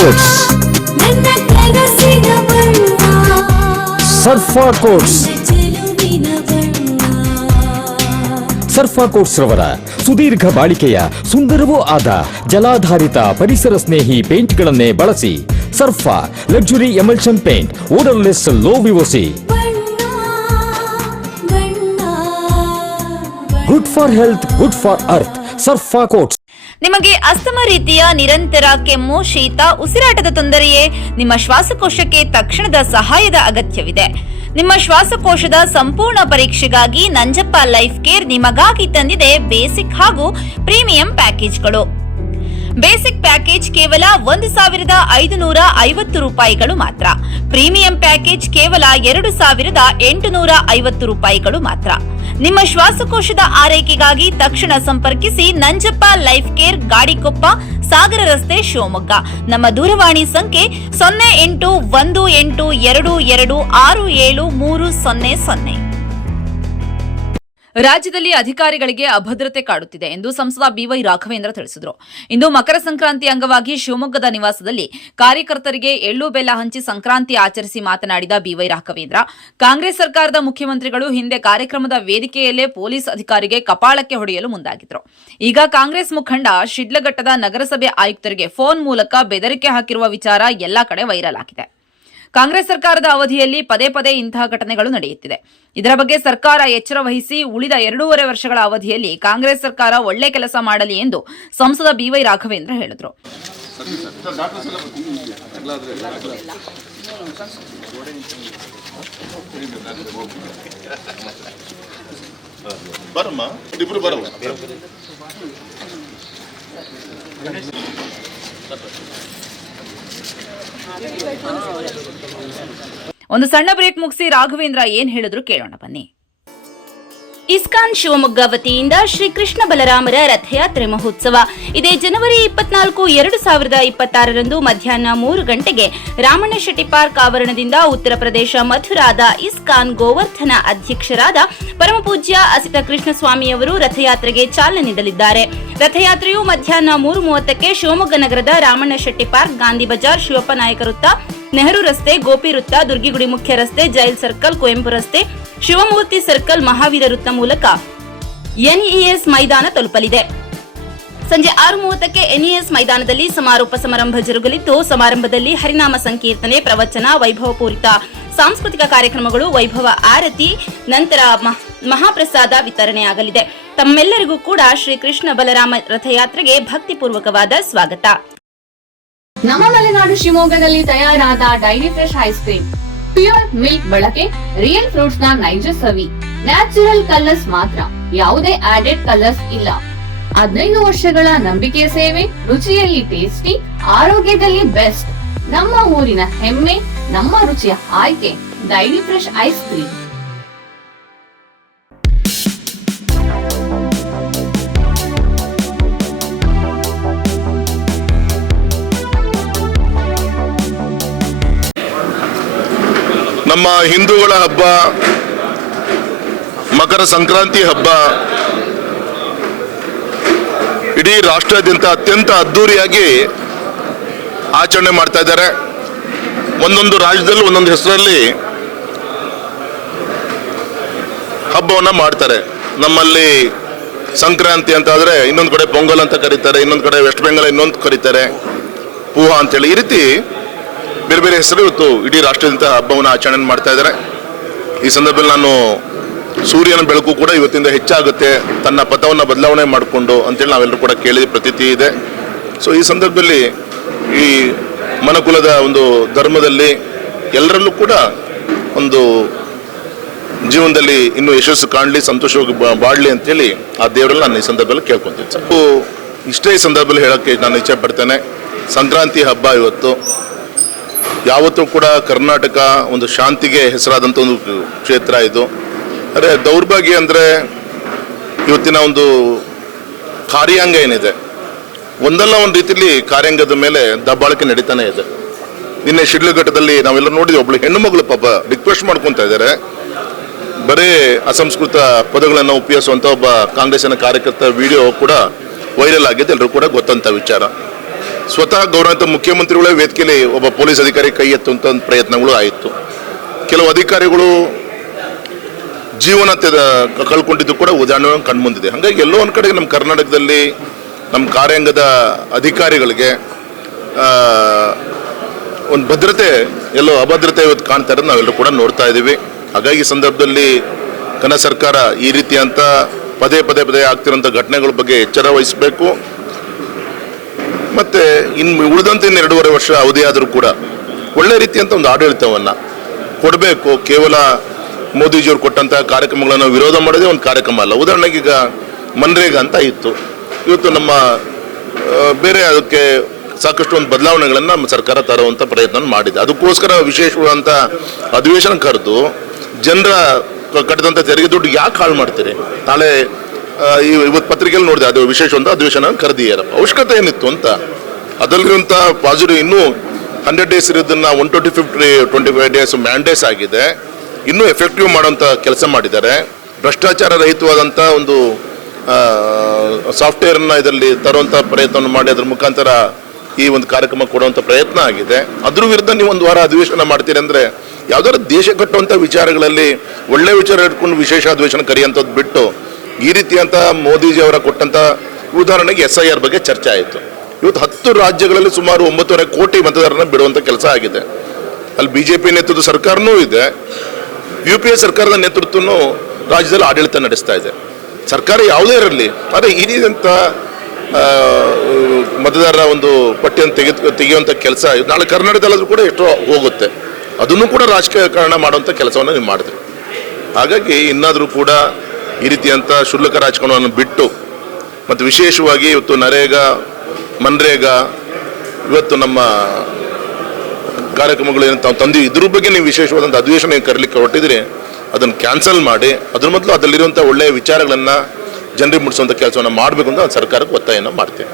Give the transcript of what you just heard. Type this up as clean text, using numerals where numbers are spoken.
Quotes. ಸರ್ಫಾ quotes. ಸರ್ಫಾ quotes ರವರ ಸುದೀರ್ಘ ಬಾಳಿಕೆಯ ಸುಂದರವೂ ಆದ ಜಲಾಧಾರಿತ ಪರಿಸರ ಸ್ನೇಹಿ ಪೇಂಟ್ಗಳನ್ನೇ ಬಳಸಿ. Sarfa luxury emulsion paint, odourless, low VOC, good for health, good for earth. Sarfa coats. ನಿಮಗೆ ಅಸ್ತಮಾ ರೀತಿಯ ನಿರಂತರ ಕೆಮ್ಮು, ಶೀತ, ಉಸಿರಾಟದ ತೊಂದರೆಯೇ? ನಿಮ್ಮ ಶ್ವಾಸಕೋಶಕ್ಕೆ ತಕ್ಷಣದ ಸಹಾಯದ ಅಗತ್ಯವಿದೆ. ನಿಮ್ಮ ಶ್ವಾಸಕೋಶದ ಸಂಪೂರ್ಣ ಪರೀಕ್ಷೆಗಾಗಿ ನಂಜಪ್ಪ ಲೈಫ್ ಕೇರ್ ನಿಮಗಾಗಿ ತಂದಿದೆ ಬೇಸಿಕ್ ಹಾಗೂ ಪ್ರೀಮಿಯಂ ಪ್ಯಾಕೇಜ್ಗಳು. ಬೇಸಿಕ್ ಪ್ಯಾಕೇಜ್ ಕೇವಲ 1,550 ರೂಪಾಯಿಗಳು ಮಾತ್ರ. ಪ್ರೀಮಿಯಂ ಪ್ಯಾಕೇಜ್ ಕೇವಲ 2,850 ರೂಪಾಯಿಗಳು ಮಾತ್ರ. ನಿಮ್ಮ ಶ್ವಾಸಕೋಶದ ಆರೈಕೆಗಾಗಿ ತಕ್ಷಣ ಸಂಪರ್ಕಿಸಿ ನಂಜಪ್ಪ ಲೈಫ್ ಕೇರ್, ಗಾಡಿಕೊಪ್ಪ, ಸಾಗರ ರಸ್ತೆ, ಶಿವಮೊಗ್ಗ. ನಮ್ಮ ದೂರವಾಣಿ ಸಂಖ್ಯೆ 0818226730. ರಾಜ್ಯದಲ್ಲಿ ಅಧಿಕಾರಿಗಳಿಗೆ ಅಭದ್ರತೆ ಕಾಡುತ್ತಿದೆ ಎಂದು ಸಂಸದ ಬಿವೈ ರಾಘವೇಂದ್ರ ತಿಳಿಸಿದರು. ಇಂದು ಮಕರ ಸಂಕ್ರಾಂತಿ ಅಂಗವಾಗಿ ಶಿವಮೊಗ್ಗದ ನಿವಾಸದಲ್ಲಿ ಕಾರ್ಯಕರ್ತರಿಗೆ ಎಳ್ಳು ಬೆಲ್ಲ ಹಂಚಿ ಸಂಕ್ರಾಂತಿ ಆಚರಿಸಿ ಮಾತನಾಡಿದ ಬಿವೈ ರಾಘವೇಂದ್ರ, ಕಾಂಗ್ರೆಸ್ ಸರ್ಕಾರದ ಮುಖ್ಯಮಂತ್ರಿಗಳು ಹಿಂದೆ ಕಾರ್ಯಕ್ರಮದ ವೇದಿಕೆಯಲ್ಲೇ ಪೊಲೀಸ್ ಅಧಿಕಾರಿಗೆ ಕಪಾಳಕ್ಕೆ ಹೊಡೆಯಲು ಮುಂದಾಗಿದ್ರು. ಈಗ ಕಾಂಗ್ರೆಸ್ ಮುಖಂಡ ಶಿಡ್ಲಘಟ್ಟದ ನಗರಸಭೆ ಆಯುಕ್ತರಿಗೆ ಫೋನ್ ಮೂಲಕ ಬೆದರಿಕೆ ಹಾಕಿರುವ ವಿಚಾರ ಎಲ್ಲಾ ಕಡೆ ವೈರಲ್ ಆಗಿದೆ. ಕಾಂಗ್ರೆಸ್ ಸರ್ಕಾರದ ಅವಧಿಯಲ್ಲಿ ಪದೇ ಪದೇ ಇಂತಹ ಘಟನೆಗಳು ನಡೆಯುತ್ತಿದೆ. ಇದರ ಬಗ್ಗೆ ಸರ್ಕಾರ ಎಚ್ಚರ ವಹಿಸಿ ಉಳಿದ 2.5 ವರ್ಷಗಳ ಅವಧಿಯಲ್ಲಿ ಕಾಂಗ್ರೆಸ್ ಸರ್ಕಾರ ಒಳ್ಳೆ ಕೆಲಸ ಮಾಡಲಿ ಎಂದು ಸಂಸದ ಬಿವೈ ರಾಘವೇಂದ್ರ ಹೇಳಿದರು. ಒಂದು ಸಣ್ಣ ಬ್ರೇಕ್ ಮುಗಿಸಿ ರಾಘವೇಂದ್ರ ಏನ್ ಹೇಳಿದ್ರು ಕೇಳೋಣ ಬನ್ನಿ. ಇಸ್ಕಾನ್ ಶಿವಮೊಗ್ಗ ವತಿಯಿಂದ ಶ್ರೀ ಕೃಷ್ಣ ಬಲರಾಮರ ರಥಯಾತ್ರೆ ಮಹೋತ್ಸವ ಇದೇ ಜನವರಿ 24, 2026ರಂದು ಮಧ್ಯಾಹ್ನ 3 ಗಂಟೆಗೆ ರಾಮಣ್ಣ ಶೆಟ್ಟಿ ಪಾರ್ಕ್ ಆವರಣದಿಂದ ಉತ್ತರ ಪ್ರದೇಶ ಮಥುರಾದ ಇಸ್ಕಾನ್ ಗೋವರ್ಧನ ಅಧ್ಯಕ್ಷರಾದ ಪರಮಪೂಜ್ಯ ಅಸಿತ ಕೃಷ್ಣಸ್ವಾಮಿಯವರು ರಥಯಾತ್ರೆಗೆ ಚಾಲನೆ ನೀಡಲಿದ್ದಾರೆ. ರಥಯಾತ್ರೆಯು ಮಧ್ಯಾಹ್ನ 3:30ಕ್ಕೆ ಶಿವಮೊಗ್ಗ ನಗರದ ರಾಮಣ್ಣ ಶೆಟ್ಟಿ ಪಾರ್ಕ್, ಗಾಂಧಿ ಬಜಾರ್, ಶಿವಪ್ಪ ನಾಯಕ ವೃತ್ತ, ನೆಹರು ರಸ್ತೆ, ಗೋಪಿ ವೃತ್ತ, ದುರ್ಗಿಗುಡಿ ಮುಖ್ಯ ರಸ್ತೆ, ಜೈಲ್ ಸರ್ಕಲ್, ಕುವೆಂಪು ರಸ್ತೆ, ಶಿವಮೂರ್ತಿ ಸರ್ಕಲ್, ಮಹಾವೀರ ವೃತ್ತ ಮೂಲಕ ಎನ್ಇಎಸ್ ಮೈದಾನ ತಲುಪಲಿದೆ. ಸಂಜೆ 6:30ಕ್ಕೆ ಎನ್ಇಎಸ್ ಮೈದಾನದಲ್ಲಿ ಸಮಾರೋಪ ಸಮಾರಂಭ ಜರುಗಲಿದ್ದು, ಸಮಾರಂಭದಲ್ಲಿ ಹರಿನಾಮ ಸಂಕೀರ್ತನೆ, ಪ್ರವಚನ, ವೈಭವಪೂರಿತ ಸಾಂಸ್ಕೃತಿಕ ಕಾರ್ಯಕ್ರಮಗಳು, ವೈಭವ ಆರತಿ, ನಂತರ ಮಹಾಪ್ರಸಾದ ವಿತರಣೆಯಾಗಲಿದೆ. ತಮ್ಮೆಲ್ಲರಿಗೂ ಕೂಡ ಶ್ರೀ ಕೃಷ್ಣ ಬಲರಾಮ ರಥಯಾತ್ರೆಗೆ ಭಕ್ತಿಪೂರ್ವಕವಾದ ಸ್ವಾಗತ. ನಮ್ಮ ಮಲೆನಾಡು ಶಿವಮೊಗ್ಗದಲ್ಲಿ ತಯಾರಾದ dairy fresh ice cream, pure milk ಬಳಕೆ, ರಿಯಲ್ ಫ್ರೂಟ್ಸ್ ನ ನೈಜ ಸವಿ, ನ್ಯಾಚುರಲ್ ಕಲರ್ಸ್ ಮಾತ್ರ, ಯಾವುದೇ ಆಡೆಡ್ ಕಲರ್ಸ್ ಇಲ್ಲ. 15 ವರ್ಷಗಳ ನಂಬಿಕೆಯ ಸೇವೆ, ರುಚಿಯಲ್ಲಿ ಟೇಸ್ಟಿ, ಆರೋಗ್ಯದಲ್ಲಿ ಬೆಸ್ಟ್. ನಮ್ಮ ಊರಿನ ಹೆಮ್ಮೆ, ನಮ್ಮ ರುಚಿಯ ಆಯ್ಕೆ ಡೈರಿ ಫ್ರೆಶ್ ಐಸ್ ಕ್ರೀಮ್. ನಮ್ಮ ಹಿಂದೂಗಳ ಹಬ್ಬ ಮಕರ ಸಂಕ್ರಾಂತಿ ಹಬ್ಬ ಇಡೀ ರಾಷ್ಟ್ರಾದ್ಯಂತ ಅತ್ಯಂತ ಅದ್ದೂರಿಯಾಗಿ ಆಚರಣೆ ಮಾಡ್ತಾ ಇದ್ದಾರೆ. ಒಂದೊಂದು ರಾಜ್ಯದಲ್ಲಿ ಒಂದೊಂದು ಹೆಸರಲ್ಲಿ ಹಬ್ಬವನ್ನು ಮಾಡ್ತಾರೆ. ನಮ್ಮಲ್ಲಿ ಸಂಕ್ರಾಂತಿ ಅಂತ ಆದರೆ ಇನ್ನೊಂದು ಕಡೆ ಪೊಂಗಲ್ ಅಂತ ಕರೀತಾರೆ, ಇನ್ನೊಂದು ಕಡೆ ವೆಸ್ಟ್ ಬೆಂಗಾಲ್ ಇನ್ನೊಂದು ಕರೀತಾರೆ, ಪೂಹ ಅಂತೇಳಿ. ಈ ರೀತಿ ಬೇರೆ ಬೇರೆ ಹೆಸರು ಇವತ್ತು ಇಡೀ ರಾಷ್ಟ್ರದಿಂದ ಹಬ್ಬವನ್ನು ಆಚರಣೆ ಮಾಡ್ತಾ ಇದ್ದಾರೆ. ಈ ಸಂದರ್ಭದಲ್ಲಿ ನಾನು ಸೂರ್ಯನ ಬೆಳಕು ಕೂಡ ಇವತ್ತಿಂದ ಹೆಚ್ಚಾಗುತ್ತೆ, ತನ್ನ ಪಥವನ್ನು ಬದಲಾವಣೆ ಮಾಡಿಕೊಂಡು ಅಂತೇಳಿ ನಾವೆಲ್ಲರೂ ಕೂಡ ಕೇಳಿದ ಪ್ರತೀತಿ ಇದೆ. ಸೊ ಈ ಸಂದರ್ಭದಲ್ಲಿ ಈ ಮನುಕುಲದ ಒಂದು ಧರ್ಮದಲ್ಲಿ ಎಲ್ಲರಲ್ಲೂ ಕೂಡ ಒಂದು ಜೀವನದಲ್ಲಿ ಇನ್ನೂ ಯಶಸ್ಸು ಕಾಣಲಿ, ಸಂತೋಷವಾಗಿ ಬಾಳಲಿ ಅಂತೇಳಿ ಆ ದೇವರಲ್ಲಿ ನಾನು ಈ ಸಂದರ್ಭದಲ್ಲಿ ಕೇಳ್ಕೊತೀನಿ. ಸೊ ಇಷ್ಟೇ ಈ ಸಂದರ್ಭದಲ್ಲಿ ಹೇಳೋಕ್ಕೆ ನಾನು ಇಚ್ಛೆ ಪಡ್ತೇನೆ. ಸಂಕ್ರಾಂತಿ ಹಬ್ಬ ಇವತ್ತು ಯಾವತ್ತೂ ಕೂಡ ಕರ್ನಾಟಕ ಒಂದು ಶಾಂತಿಗೆ ಹೆಸರಾದಂಥ ಒಂದು ಕ್ಷೇತ್ರ ಇದು. ಆದರೆ ದೌರ್ಭಾಗ್ಯ ಅಂದರೆ ಇವತ್ತಿನ ಒಂದು ಕಾರ್ಯಾಂಗ ಏನಿದೆ, ಒಂದಲ್ಲ ಒಂದು ರೀತಿಯಲ್ಲಿ ಕಾರ್ಯಾಂಗದ ಮೇಲೆ ದಬ್ಬಾಳಿಕೆ ನಡೀತಾನೆ ಇದೆ. ನಿನ್ನೆ ಶಿಡ್ಲಘಟ್ಟದಲ್ಲಿ ನಾವೆಲ್ಲ ನೋಡಿದ್ವಿ, ಒಬ್ಳು ಹೆಣ್ಣು ಮಗಳು ಪಾಪ ರಿಕ್ವೆಸ್ಟ್ ಮಾಡ್ಕೊತಾ ಇದ್ದಾರೆ, ಬರೀ ಅಸಂಸ್ಕೃತ ಪದಗಳನ್ನು ಉಪಯೋಗಿಸುವಂಥ ಒಬ್ಬ ಕಾಂಗ್ರೆಸ್ಸಿನ ಕಾರ್ಯಕರ್ತ ವಿಡಿಯೋ ಕೂಡ ವೈರಲ್ ಆಗಿದೆ, ಎಲ್ಲರೂ ಕೂಡ ಗೊತ್ತಂತ ವಿಚಾರ. ಸ್ವತಃ ಗೌರವಾನ್ವಿತ ಮುಖ್ಯಮಂತ್ರಿಗಳೇ ವೇದಿಕೆಯಲ್ಲಿ ಒಬ್ಬ ಪೊಲೀಸ್ ಅಧಿಕಾರಿ ಕೈ ಎತ್ತುವಂಥ ಒಂದು ಪ್ರಯತ್ನಗಳು ಆಯಿತು. ಕೆಲವು ಅಧಿಕಾರಿಗಳು ಜೀವನ ಕಳ್ಕೊಂಡಿದ್ದು ಕೂಡ ಉದಾಹರಣೆ ಕಣ್ಮುಂದಿದೆ. ಹಾಗಾಗಿ ಎಲ್ಲೋ ಒಂದು ಕಡೆಗೆ ನಮ್ಮ ಕರ್ನಾಟಕದಲ್ಲಿ ನಮ್ಮ ಕಾರ್ಯಾಂಗದ ಅಧಿಕಾರಿಗಳಿಗೆ ಒಂದು ಭದ್ರತೆ ಎಲ್ಲೋ ಅಭದ್ರತೆ ಇವತ್ತು ಕಾಣ್ತಾ ಇರೋದು ನಾವೆಲ್ಲರೂ ಕೂಡ ನೋಡ್ತಾ ಇದ್ದೀವಿ. ಹಾಗಾಗಿ ಈ ಸಂದರ್ಭದಲ್ಲಿ ಕನ್ನಡ ಸರ್ಕಾರ ಈ ರೀತಿಯಂಥ ಪದೇ ಆಗ್ತಿರೋಂಥ ಘಟನೆಗಳ ಬಗ್ಗೆ ಎಚ್ಚರ ವಹಿಸಬೇಕು. ಮತ್ತು ಇನ್ನು ಉಳಿದಂತೆ 2.5 ವರ್ಷ ಅವಧಿ ಆದರೂ ಕೂಡ ಒಳ್ಳೆ ರೀತಿಯಂಥ ಒಂದು ಆಡಳಿತವನ್ನು ಕೊಡಬೇಕು. ಕೇವಲ ಮೋದಿಜಿಯವರು ಕೊಟ್ಟಂಥ ಕಾರ್ಯಕ್ರಮಗಳನ್ನು ವಿರೋಧ ಮಾಡೋದೇ ಒಂದು ಕಾರ್ಯಕ್ರಮ ಅಲ್ಲ. ಉದಾಹರಣೆಗೆ ಈಗ ಮನ್ರೇಗಾ ಅಂತ ಇತ್ತು, ಇವತ್ತು ನಮ್ಮ ಬೇರೆ ಅದಕ್ಕೆ ಸಾಕಷ್ಟು ಒಂದು ಬದಲಾವಣೆಗಳನ್ನು ನಮ್ಮ ಸರ್ಕಾರ ತರುವಂಥ ಪ್ರಯತ್ನ ಮಾಡಿದೆ. ಅದಕ್ಕೋಸ್ಕರ ವಿಶೇಷವಾದಂಥ ಅಧಿವೇಶನ ಕರೆದು ಜನರ ಕಟ್ಟಿದಂಥ ತೆರಿಗೆ ದುಡ್ಡು ಯಾಕೆ ಹಾಳು ಮಾಡ್ತೀರಿ? ನಾಳೆ ಇವತ್ತು ಪತ್ರಿಕೆಯಲ್ಲಿ ನೋಡಿದೆ, ಅದು ವಿಶೇಷವಂತ ಅಧಿವೇಶನ ಕರೆದಿಯಾರಪ್ಪ, ಅವಶ್ಯಕತೆ ಏನಿತ್ತು ಅಂತ. ಅದರಲ್ಲಿರುವಂಥ ಪಾಸಿಟಿವ್ ಇನ್ನೂ 100 ಡೇಸ್ ಇರೋದನ್ನ 125 ಡೇಸ್ ಮ್ಯಾಂಡೇಸ್ ಆಗಿದೆ. ಇನ್ನೂ ಎಫೆಕ್ಟಿವ್ ಮಾಡೋಂಥ ಕೆಲಸ ಮಾಡಿದ್ದಾರೆ. ಭ್ರಷ್ಟಾಚಾರ ರಹಿತವಾದಂಥ ಒಂದು ಸಾಫ್ಟ್ವೇರನ್ನು ಇದರಲ್ಲಿ ತರುವಂಥ ಪ್ರಯತ್ನವನ್ನು ಮಾಡಿ ಅದ್ರ ಮುಖಾಂತರ ಈ ಒಂದು ಕಾರ್ಯಕ್ರಮ ಕೊಡುವಂಥ ಪ್ರಯತ್ನ ಆಗಿದೆ. ಅದ್ರ ವಿರುದ್ಧ ನೀವು ಒಂದು ವಾರ ಅಧಿವೇಶನ ಮಾಡ್ತೀರಿ ಅಂದರೆ ಯಾವ್ದಾದ್ರು ದೇಶ ಕಟ್ಟುವಂಥ ವಿಚಾರಗಳಲ್ಲಿ ಒಳ್ಳೆ ವಿಚಾರ ಇಟ್ಕೊಂಡು ವಿಶೇಷ ಅಧಿವೇಶನ ಕರೆಯುವಂಥದ್ದು ಬಿಟ್ಟು ಈ ರೀತಿಯಂಥ ಮೋದಿಜಿಯವರ ಕೊಟ್ಟಂಥ ಉದಾಹರಣೆಗೆ SIR ಬಗ್ಗೆ ಚರ್ಚೆ ಆಯಿತು. ಇವತ್ತು 10 ರಾಜ್ಯಗಳಲ್ಲಿ ಸುಮಾರು 9.5 ಕೋಟಿ ಮತದಾರರನ್ನ ಬಿಡುವಂಥ ಕೆಲಸ ಆಗಿದೆ. ಅಲ್ಲಿ BJP ನೇತೃತ್ವದ ಸರ್ಕಾರನೂ ಇದೆ, UPA ಸರ್ಕಾರದ ನೇತೃತ್ವನೂ ರಾಜ್ಯದಲ್ಲಿ ಆಡಳಿತ ನಡೆಸ್ತಾ ಇದೆ. ಸರ್ಕಾರ ಯಾವುದೇ ಇರಲಿ, ಆದರೆ ಈ ರೀತಿಯಂಥ ಮತದಾರರ ಒಂದು ಪಟ್ಟಿಯನ್ನು ತೆಗೆಯುವಂಥ ಕೆಲಸ ನಾಳೆ ಕರ್ನಾಟಕದಲ್ಲಾದರೂ ಕೂಡ ಎಷ್ಟೋ ಹೋಗುತ್ತೆ. ಅದನ್ನು ಕೂಡ ರಾಜಕಾರಣ ಮಾಡುವಂಥ ಕೆಲಸವನ್ನು ನೀವು ಮಾಡಿದ್ರಿ. ಹಾಗಾಗಿ ಇನ್ನಾದರೂ ಕೂಡ ಈ ರೀತಿಯಂಥ ಕ್ಷುಲ್ಲಕ ರಾಜಕಾರಣವನ್ನು ಬಿಟ್ಟು ಮತ್ತು ವಿಶೇಷವಾಗಿ ಇವತ್ತು ನರೇಗಾ, ಮನ್ರೇಗಾ, ಇವತ್ತು ನಮ್ಮ ಕಾರ್ಯಕ್ರಮಗಳು ಏನು ತಾವು ತಂದು ಇದ್ರ ಬಗ್ಗೆ ನೀವು ವಿಶೇಷವಾದಂಥ ಅಧಿವೇಶನ ಕರೀಲಿಕ್ಕೆ ಹೊರಟಿದ್ರಿ, ಅದನ್ನು ಕ್ಯಾನ್ಸಲ್ ಮಾಡಿ ಅದ್ರ ಮೊದಲು ಅದರಲ್ಲಿರುವಂಥ ಒಳ್ಳೆಯ ವಿಚಾರಗಳನ್ನು ಜನರಿಗೆ ಮುಟ್ಟಿಸುವಂಥ ಕೆಲಸವನ್ನು ಮಾಡಬೇಕು ಅಂತ ಸರ್ಕಾರಕ್ಕೆ ಒತ್ತಾಯನ ಮಾಡ್ತೇವೆ.